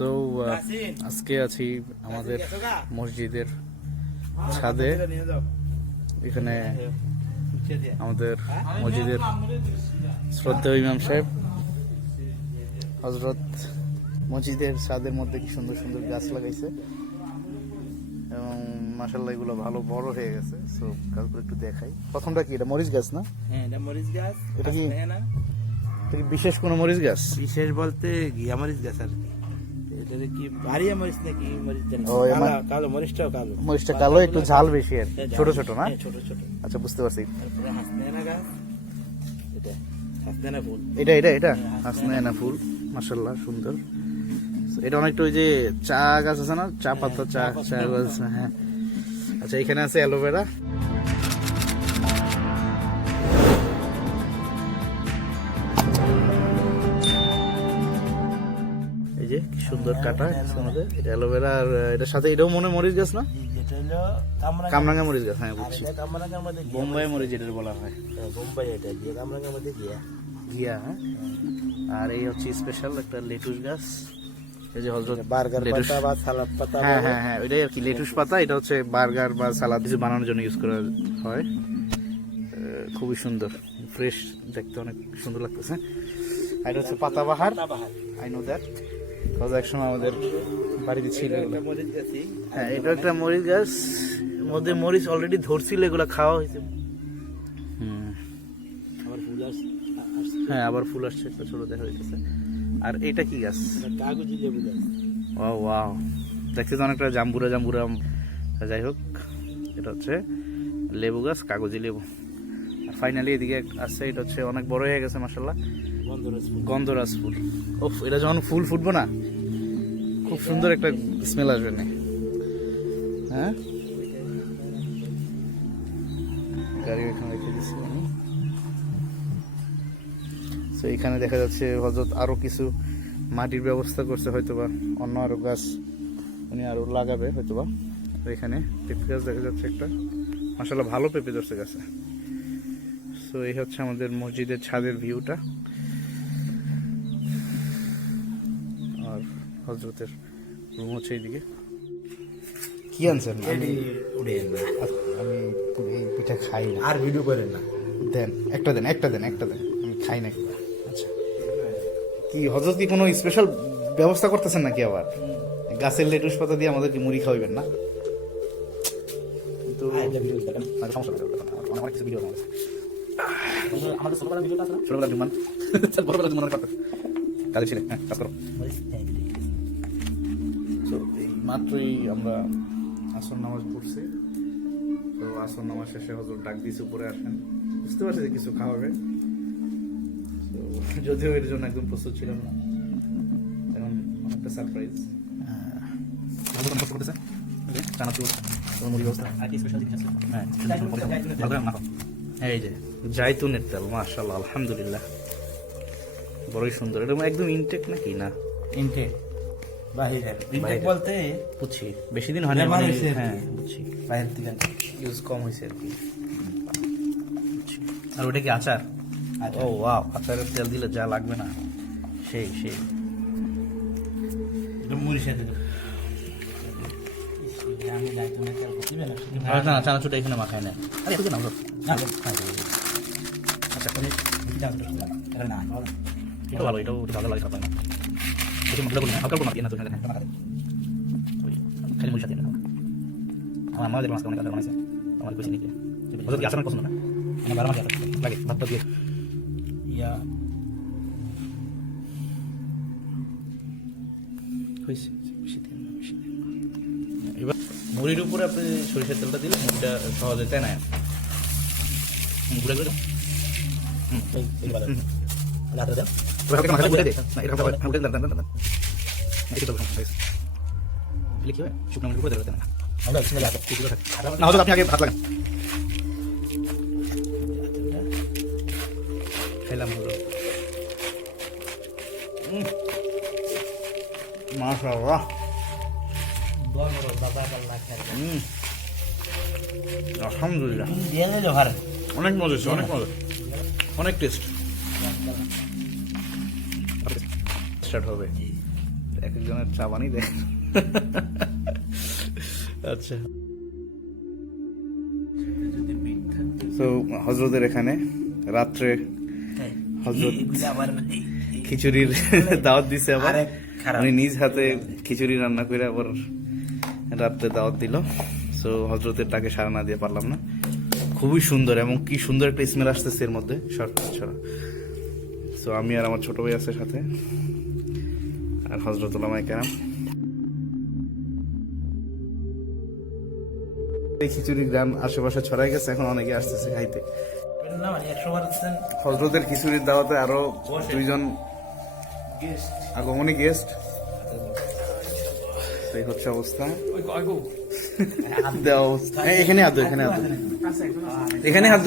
So আজকে আছি আমাদের মসজিদের ছাদে। এখানে আমাদের মসজিদের শ্রদ্ধেয় ইমাম সাহেব। হজরত মসজিদের ছাদের মধ্যে কি সুন্দর সুন্দর গাছ লাগাইছে। এবং মাসাল্লাহ এগুলো ভালো বড় হয়ে গেছে। সো গাছগুলো একটু দেখাই। প্রথমটা কি? এটা মরিচ গাছ না? হ্যাঁ এটা মরিচ গাছ। এটা কি? বিশেষ কোনো মরিচ গাছ? বিশেষ বলতে ঘিয়া মরিচ গাছ আর কি। কি মরিচ নাকি মরিচ কালো- কালো মরিচটাও কালো। মরিচটা কালো একটু ঝাল বেশি আর কি। ছোট ছোট না? হ্যাঁ, ছোট ছোট। আচ্ছা বুঝতে পারছি। হাসনায়না গাছ। এটা হাসনায়না ফুল। এটা এটা এটা? হাসনায়না ফুল। মাশাল্লাহ সুন্দর। এটা অনেকটা ওই যে চা গাছ আছে না? চা পাতা চা চা গাছ হ্যাঁ। আচ্ছা এখানে আছে অ্যালোভেরা। যে কি সুন্দর কাটা আমাদের এটা অ্যালোভেরা আর এটার সাথে এটাও মনে মরিচ গাছ না? কামরাঙ্গা কামরাঙ্গা মরিচ গাছ হ্যাঁ বুঝছি। বোম্বাই মরিচ এটা বলা হয়। হ্যাঁ, বোম্বাই এটা দিয়ে কামরাঙ্গার মধ্যে ঘিয়া ঘিয়া হ্যাঁ। আর এই হচ্ছে স্পেশাল একটা লেটুস গাছ। এই যে বার্গার পাতা বা সালাদ পাতা হ্যাঁ হ্যাঁ হ্যাঁ ওইটাই আর কি লেটুস পাতা। এটা হচ্ছে বার্গার বা সালাদ কিছু বানানোর জন্য ইউজ করা হয়। খুবই সুন্দর। ফ্রেশ দেখতে অনেক সুন্দর লাগতেছে। আর হচ্ছে পাতাবাহার। আই নো দ্যাট কজ একসময় আমাদের বাড়িতে ছিল হ্যাঁ এটা একটা মরিচ গাছ। মধ্যে মরিচ অলরেডি ধরছিল এগুলো খাওয়া হয়েছে। হুম। আবার ফুল আস- আসছে। হ্যাঁ আবার ফুল আসছে একটা ছোট দেখা হইতেছে। আর এটা কি গাছ? কাগজি লেবু গাছ। Wow wow. দেখতে তো অনেকটা জাম্বুরা জাম্বুরা যাই হোক এটা হচ্ছে লেবু গাছ কাগজি লেবু। আর ফাইনালি এদিকে আসছে এটা হচ্ছে অনেক বড় হয়ে গেছে মাসাল্লাহ গন্ধরাজ ফুল ওফ, এটা যখন ফুল ফুটবো না, খুব সুন্দর একটা স্মেল আসবে না হ্যাঁ? গাড়ি এখানে তো এখানে দেখা যাচ্ছে হজরত আরও কিছু মাটির ব্যবস্থা করছে, হয়তোবা অন্য আরও গাছ উনি আরও লাগাবে, হয়তোবা। এখানে পেঁপে গাছ দেখা যাচ্ছে একটা। মাসাল্লাহ ভালো পেঁপে ধরছে গাছে। সো এই হচ্ছে আমাদের মসজিদের ছাদের ভিউটা হজরতের রুম হচ্ছে এইদিকে। কি আনছেন? আমি উড়ে না আমি এই পিঠা খাই না। আর ভিডিও করেন না। দেন একটা দেন একটা দেন একটা দেন। আমি খাই না আচ্ছা। কি হজরত কি কোনো স্পেশাল ব্যবস্থা করতেছেন নাকি আবার? গাছের লেটুস পাতা দিয়ে আমাদের কি মুড়ি খাওয়াবেন না? কিন্তু সমস্যা অনেক কিছু ভিডিও আমাদের ছোটবেলা ভিডিওটা আছে না? ছোটবেলা বিমান বড়বেলা মনে করতে কাজে ছিলেন হ্যাঁ কাজ করো। তো এই মাত্রই আমরা আসর নামাজ পড়ছি। তো আসর নামাজ শেষে হজর ডাক দিয়েছে উপরে আসেন। বুঝতে পারছি যে কিছু খাওয়াবে। তো যদিও এর জন্য একদম প্রস্তুত ছিলাম না। এখন অনেকটা সারপ্রাইজ হ্যাঁ। এই যে জাইতুনের তেল মাশাল্লাহ আলহামদুলিল্লাহ। বড়ই সুন্দর। এটা একদম ইনটেক নাকি? না। ইনটেক বাহিরের। ইনটেক বলতে বুঝছি বেশি দিন মানে। হ্যাঁ বুঝছি বাহির থেকে ইউজ কম হয়েছে আর কি। আর ওটা কি আচার। ও ওয়াও আচারের তেল দিলে যা লাগবে না। সেই সেই। মুড়ির সাথে না এখানে মাখায় আরে না ওগুলো। আচ্ছা না, ভালো। এটাও ভালো লাগে না বেশি মশলা করি না হালকা করে মাখিয়ে না তো। ওই খালি মুড়ি সাথে আমার আমাদের মাছটা অনেক বানাইছে আমার ওদের কি আমার পছন্দ না আমার বারো মাসে। লাগে ভাতটা দিয়ে ইয়া, হয়েছে। এবার মুড়ির উপরে আপনি সরিষার তেলটা দিলে মুড়িটা সহজে তাই না ঘুরে ঘুরে ভালো। রাত্রে দাও। মাথাটা দে না দাঁড়ান দাঁড়ান এটা তো কি হয় শুকনো না আমরা না আপনি আগে লাগান হলো মাশাআল্লাহ খেয়ে। হুম আলহামদুলিল্লাহ। অনেক মজা অনেক মজা অনেক টেস্ট স্টার্ট হবে। এক একজনের চা বানিয়ে দেয়। আচ্ছা। তো হজরতের এখানে রাত্রে হ্যাঁ, হজরত এই- খিচুড়ির দাওয়াত দিছে আবার। উনি নিজ হাতে খিচুড়ি রান্না করে আবার রাত্রে দাওয়াত দিল। সো হজরতের ডাকে সারা না দিয়ে পারলাম না। খুবই সুন্দর এবং কি সুন্দর একটা স্মেল আসতেছে এর মধ্যে। শর্টকাট ছাড়া সো আমি আর আমার ছোট ভাই আছে সাথে। আর হজরতুল্লাহ কেরাম। এই খিচুড়ির গান আশেপাশে ছড়াই গেছে, এখন অনেকে আসতেছে খাইতে। হজরতের খিচুড়ির দাওয়াতে আরও দুইজন আগমনী গেস্ট এই হচ্ছে অবস্থা। অবস্থা। এখানে হাত এখানে হাত। এখানে হাত